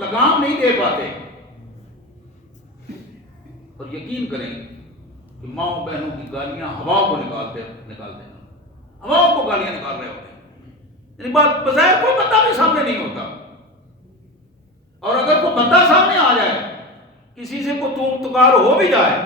لگام نہیں دے پاتے. اور یقین کریں کہ ماں بہنوں کی گالیاں ہوا کو نکال دینا, ہوا کو گالیاں نکال رہے ہوتے ہیں. یعنی بات بظاہر کوئی بندہ بھی سامنے نہیں ہوتا, اور اگر کوئی بندہ سامنے آ جائے, کسی سے کوئی توم تکار ہو بھی جائے,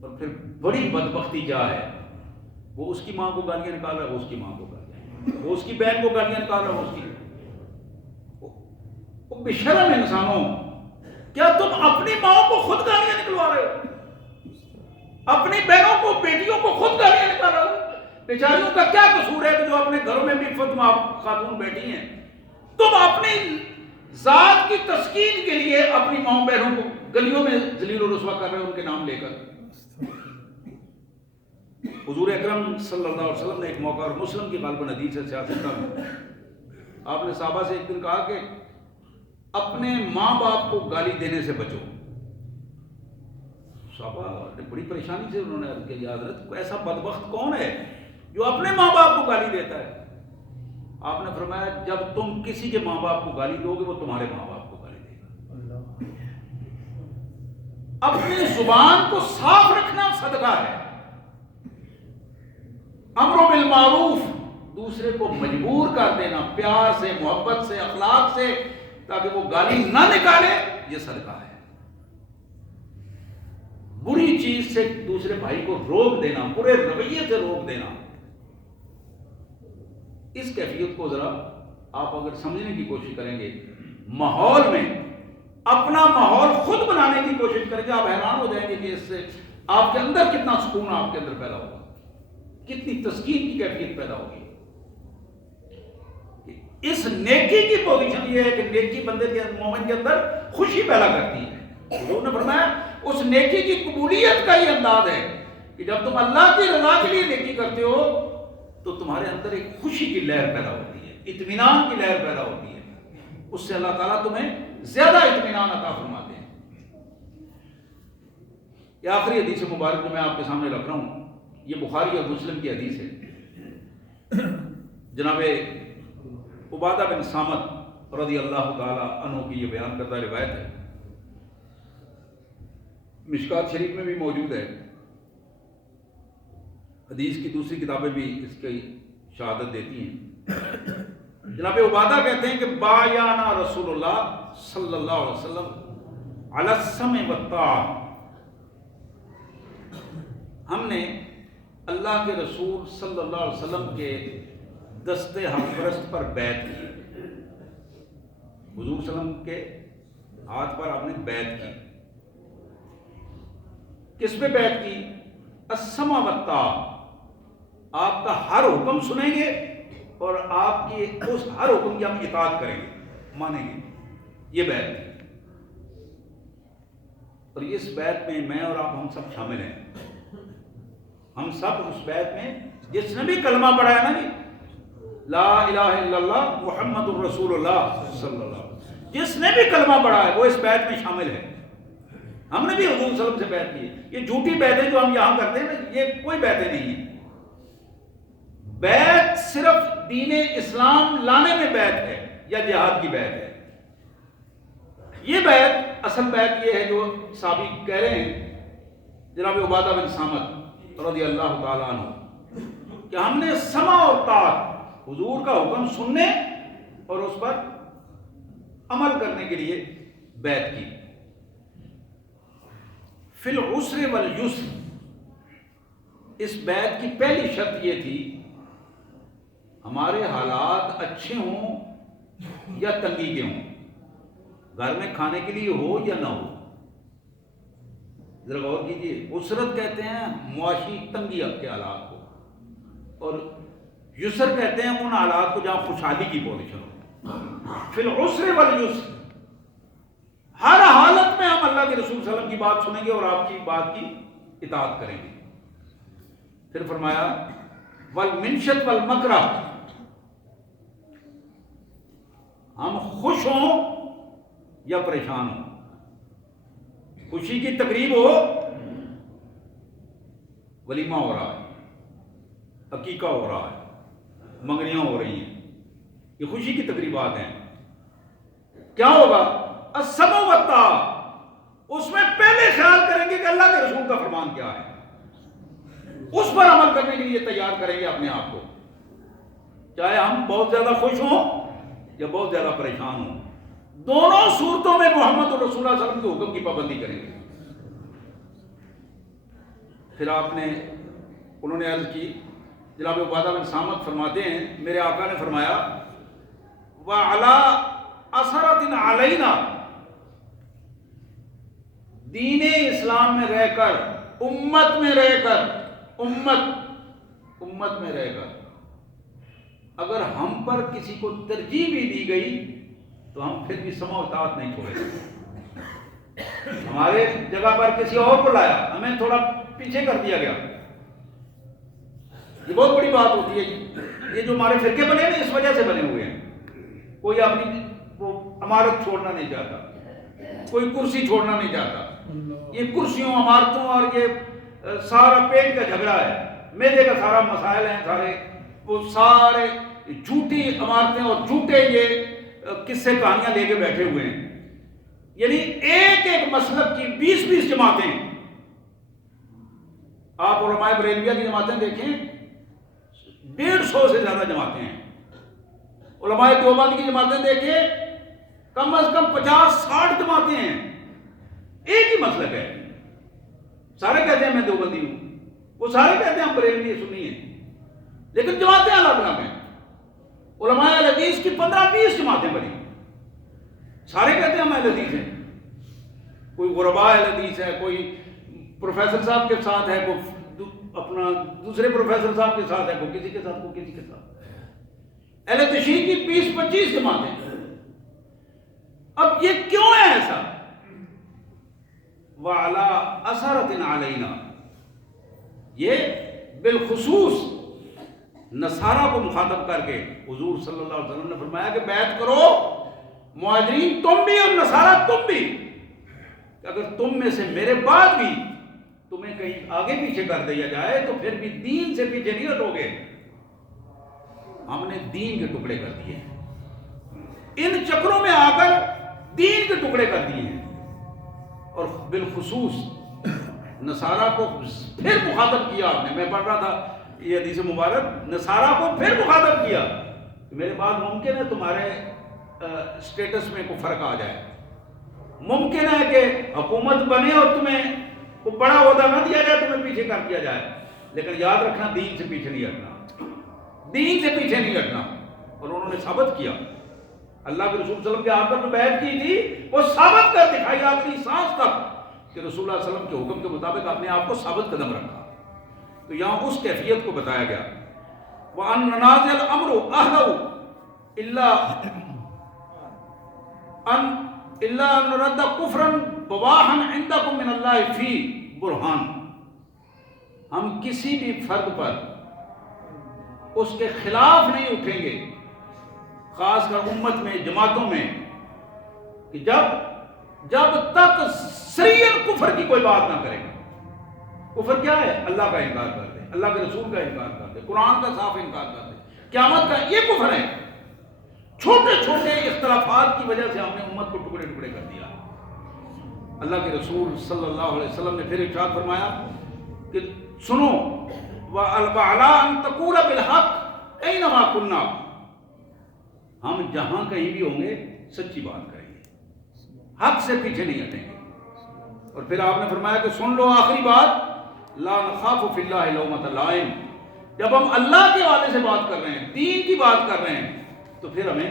اور پھر بڑی بدبختی کیا ہے, وہ اس کی ماں کو گالیاں نکال رہا ہے, وہ اس کی ماں کو گالیاں, وہ اس کی بہن کو گالیاں نکال رہا ہے, وہ اس کی. وہ بے شرم انسانوں, کیا تم اپنی ماں کو خود گالیاں نکلوا رہے ہو؟ اپنی بہنوں کو, بیٹیوں کو خود گالیاں نکال رہے ہو؟ بیچاریوں کا کیا قصور ہے کہ جو اپنے گھروں میں بھی خاتون بیٹھی ہیں؟ تم اپنی ذات کی تسکین کے لیے اپنی ماں بہنوں کو گلیوں میں ذلیل و رسوا کر رہے ہو ان کے نام لے کر. حضور اکرم صلی اللہ علیہ وسلم نے ایک موقع, اور مسلم کی غالباً حدیث ہے, سیاست کا, آپ نے صحابہ سے ایک دن کہا کہ اپنے ماں باپ کو گالی دینے سے بچو. صحابہ نے بڑی پریشانی سے انہوں نے عرض کیا, حضرت ایسا بدبخت کون ہے جو اپنے ماں باپ کو گالی دیتا ہے؟ آپ نے فرمایا جب تم کسی کے ماں باپ کو گالی دو گے, وہ تمہارے ماں باپ کو گالی دے گا. اپنی زبان کو صاف رکھنا صدقہ ہے. امر بالمعروف, دوسرے کو مجبور کر دینا پیار سے, محبت سے, اخلاق سے, تاکہ وہ گالی نہ نکالے, یہ صدقہ ہے. بری چیز سے دوسرے بھائی کو روک دینا, برے رویے سے روک دینا. اس کیفیت کو ذرا آپ اگر سمجھنے کی کوشش کریں گے, ماحول میں اپنا ماحول خود بنانے کی کوشش کریں گے, آپ حیران ہو جائیں گے کہ اس سے آپ کے اندر کتنا سکون آپ کے اندر پیدا ہوگا, کتنی تسکین کی کیفیت پیدا ہوگی. اس نیکی کی پوزیشن یہ ہے کہ نیکی بندے کے مومن کے اندر خوشی پیدا کرتی ہے. حضور نے فرمایا اس نیکی کی قبولیت کا یہ انداز ہے کہ جب تم اللہ کی رضا کے لیے نیکی کرتے ہو تو تمہارے اندر ایک خوشی کی لہر پیدا ہوتی ہے, اطمینان کی لہر پیدا ہوتی ہے. اس سے اللہ تعالیٰ تمہیں زیادہ اطمینان عطا فرماتے ہیں. یہ آخری حدیث مبارک جو میں آپ کے سامنے رکھ رہا ہوں, یہ بخاری اور مسلم کی حدیث ہے. جناب عبادہ بن صامت رضی اللہ تعالی عنہ کی یہ بیان کردہ روایت ہے, مشکات شریف میں بھی موجود ہے. حدیث کی دوسری کتابیں بھی اس کی شہادت دیتی ہیں. جناب عبادہ کہتے ہیں کہ بایعنا رسول اللہ صلی اللہ علیہ وسلم علی السمع والطاعہ, ہم نے اللہ کے رسول صلی اللہ علیہ وسلم کے دستے حق پرست پر بیعت کی. حضور صلی اللہ علیہ وسلم کے ہاتھ پر آپ نے بیعت کی. کس پہ بیعت کی؟ السمع والطاعہ, آپ کا ہر حکم سنیں گے اور آپ کی اس ہر حکم کی ہم اطاعت کریں گے, مانیں گے. یہ بیعت ہے, اور اس بیعت میں میں اور آپ ہم سب شامل ہیں. ہم سب اس بیعت میں, جس نے بھی کلمہ پڑھا ہے نا جی, لا الہ الا اللہ محمد الرسول اللہ صلی اللہ علیہ وسلم, جس نے بھی کلمہ پڑھا ہے وہ اس بیعت میں شامل ہے. ہم نے بھی حضور صلی اللہ علیہ وسلم سے بیعت کی ہے. یہ جھوٹی بیعتیں جو ہم یہاں کرتے ہیں یہ کوئی بیعتیں نہیں ہیں. بیعت صرف دین اسلام لانے میں بیعت ہے یا جہاد کی بیعت ہے. یہ بیعت, اصل بیعت یہ ہے جو صحابی کہہ رہے ہیں جناب عبادہ بن صامت رضی اللہ تعالیٰ عنہ, کہ ہم نے سمع اور طاعت, حضور کا حکم سننے اور اس پر عمل کرنے کے لیے بیعت کی. فی العسر والیسر, اس بیعت کی پہلی شرط یہ تھی ہمارے حالات اچھے ہوں یا تنگی کے ہوں, گھر میں کھانے کے لیے ہو یا نہ ہو. ذرا غور کیجیے, عسرت کہتے ہیں معاشی تنگی کے حالات کو, اور یسر کہتے ہیں ان حالات کو جہاں خوشحالی کی پوزیشن ہو. فی العسر والیسر, ہر حالت میں ہم اللہ کے رسول صلی اللہ علیہ وسلم کی بات سنیں گے اور آپ کی بات کی اطاعت کریں گے. پھر فرمایا والمنشط والمکرہ, ہم خوش ہوں یا پریشان ہوں, خوشی کی تقریب ہو, ولیمہ ہو رہا ہے, عقیقہ ہو رہا ہے, منگنیاں ہو رہی ہیں, یہ خوشی کی تقریبات ہیں, کیا ہوگا؟ السمع والطاعہ، اس میں پہلے خیال کریں گے کہ اللہ کے رسول کا فرمان کیا ہے، اس پر عمل کرنے کے لیے تیار کریں گے اپنے آپ کو، چاہے ہم بہت زیادہ خوش ہوں یا بہت زیادہ پریشان ہوں، دونوں صورتوں میں محمد رسول اللہ صلی اللہ علیہ وسلم کے حکم کی پابندی کریں گے۔ پھر انہوں نے عرض کی، جناب عبادہ بن صامت فرماتے ہیں میرے آقا نے فرمایا وَعَلَىٰ أَثَرَةٍ عَلَيْنَا، دین اسلام میں رہ کر، امت میں رہ کر اگر ہم پر کسی کو ترجیح بھی دی گئی تو ہم پھر بھی سمع و اطاعت نہیں چھوڑیں۔ ہمارے جگہ پر کسی اور کو لایا، ہمیں تھوڑا پیچھے کر دیا گیا، یہ بہت بڑی بات ہوتی ہے جی۔ یہ جو ہمارے فرقے بنے ہیں اس وجہ سے بنے ہوئے ہیں، کوئی اپنی وہ عمارت چھوڑنا نہیں چاہتا، کوئی کرسی چھوڑنا نہیں چاہتا، یہ کرسیوں عمارتوں اور یہ سارا پیٹ کا جھگڑا ہے، میدے کا سارا مسائل ہیں، سارے وہ سارے جھوٹی عمارتیں اور جھوٹے یہ قصے کہانیاں لے کے بیٹھے ہوئے ہیں، یعنی ایک ایک مسلک کی 20 جماعتیں۔ آپ علماء بریلویہ کی جماعتیں دیکھیں، 150 سے زیادہ جماعتیں ہیں، علماء دیوبند کی جماعتیں دیکھیں، کم از کم 50-60 جماعتیں ہیں، ایک ہی مسلک ہے، سارے کہتے ہیں میں دیوبندی ہوں، وہ سارے کہتے ہیں ہم بریلوی سنی ہیں، لیکن جماعتیں الگ الگ ہیں۔ علماء اہل حدیث کی 15-20 جماعتیں بنی، سارے کہتے ہیں ہم اہل حدیث ہیں، کوئی غرباء اہل حدیث ہے، کوئی پروفیسر صاحب کے ساتھ ہے، کوئی اپنا دوسرے پروفیسر صاحب کے ساتھ ہے، کوئی کسی کے ساتھ، کوئی کسی کے ساتھ، اہل تشیع کی 20-25 جماعتیں۔ اب یہ کیوں ہے ایسا؟ وَعَلَىٰ أَثَرَةٍ عَلَيْنَا، یہ بالخصوص نصارہ کو مخاطب کر کے حضور صلی اللہ علیہ وسلم نے فرمایا کہ بیعت کرو، مہاجرین تم بھی اور نصارہ تم بھی، کہ اگر تم میں سے میرے بعد بھی تمہیں کہیں آگے پیچھے کر دیا جائے تو پھر بھی دین سے پیچھے نہیں ہٹو گے۔ ہم نے دین کے ٹکڑے کر دیے ہیں، ان چکروں میں آ کر دین کے ٹکڑے کر دیے ہیں، اور بالخصوص نصارہ کو پھر مخاطب کیا آپ نے، میں پڑھ رہا تھا یہ حدیث مبارک، نصارہ کو پھر مخاطب کیا کہ میرے بعد ممکن ہے تمہارے سٹیٹس میں کوئی فرق آ جائے، ممکن ہے کہ حکومت بنے اور تمہیں کوئی بڑا عہدہ نہ دیا جائے، تمہیں پیچھے کر دیا جائے، لیکن یاد رکھنا دین سے پیچھے نہیں ہٹنا، دین سے پیچھے نہیں ہٹنا۔ اور انہوں نے ثابت کیا، اللہ کے رسول صلی اللہ علیہ وسلم کے آپ پر جو بیعت کی تھی وہ ثابت کر دکھائی آخری سانس تک کہ رسول اللہ صلی اللہ علیہ وسلم کے حکم کے مطابق آپ نے آپ کو ثابت قدم رکھا۔ تو یہاں اس کیفیت کو بتایا گیا، وَأَن نَنَازِعَ الْأَمْرُ أَهْلَهُ إِلَّا أَن نُرَدَّ كُفْرًا بَوَاحًا عِندَكُم مِّنَ اللَّهِ فِي بُرْهَانٍ، ہم کسی بھی فرد پر اس کے خلاف نہیں اٹھیں گے، خاص کر امت میں، جماعتوں میں، کہ جب تک سریعاً کفر کی کوئی بات نہ کرے۔ کفر کیا ہے؟ اللہ کا انکار کر دے، اللہ کے رسول کا انکار کر دے، قرآن کا صاف انکار کر دے، قیامت کا، یہ کفر ہے۔ چھوٹے چھوٹے اختلافات کی وجہ سے ہم نے امت کو ٹکڑے ٹکڑے کر دیا۔ اللہ کے رسول صلی اللہ علیہ وسلم نے پھر ارشاد فرمایا کہ سنو، وَعَلَىٰ أَن تَقُولَ بِالْحَقِّ أَيْنَمَا كُنَّا، ہم جہاں کہیں بھی ہوں گے سچی بات کریں گے، حق سے پیچھے نہیں ہٹیں گے۔ اور پھر آپ نے فرمایا کہ سن لو آخری بات، لا نخاف فی اللہ لومۃ لائم، جب ہم اللہ کے حوالے سے بات کر رہے ہیں، دین کی بات کر رہے ہیں، تو پھر ہمیں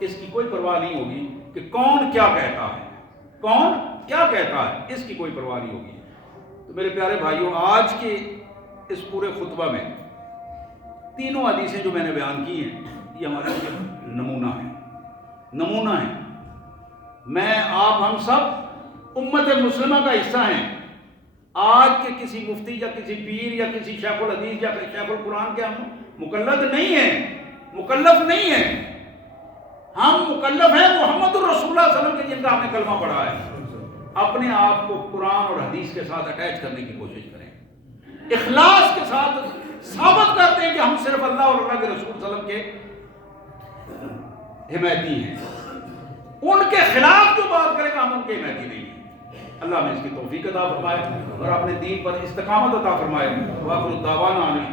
اس کی کوئی پرواہ نہیں ہوگی کہ کون کیا کہتا ہے، کون کیا کہتا ہے، اس کی کوئی پرواہ نہیں ہوگی۔ تو میرے پیارے بھائیوں، آج کے اس پورے خطبہ میں تینوں حدیثیں جو میں نے بیان کی ہیں، یہ ہمارے لیے نمونہ ہیں۔ میں، آپ، ہم سب امت مسلمہ کا حصہ ہیں۔ آج کے کسی مفتی یا کسی پیر یا کسی شیخ الحدیث یا شیخ القرآن کے ہم مکلف نہیں ہیں، ہم مکلف ہیں محمد الرسول اللہ صلی اللہ علیہ وسلم کے، جن کا ہم نے کلمہ پڑھا ہے۔ اپنے آپ کو قرآن اور حدیث کے ساتھ اٹیچ کرنے کی کوشش کریں، اخلاص کے ساتھ ثابت کرتے ہیں کہ ہم صرف اللہ اور اللہ کے رسول صلی اللہ علیہ وسلم کے حمایتی ہیں، ان کے یہ مہدی نہیں ہے۔ اللہ نے اس کی توفیق عطا فرمائے اور اپنے دین پر استقامت عطا فرمائے۔ وآخر دعوانا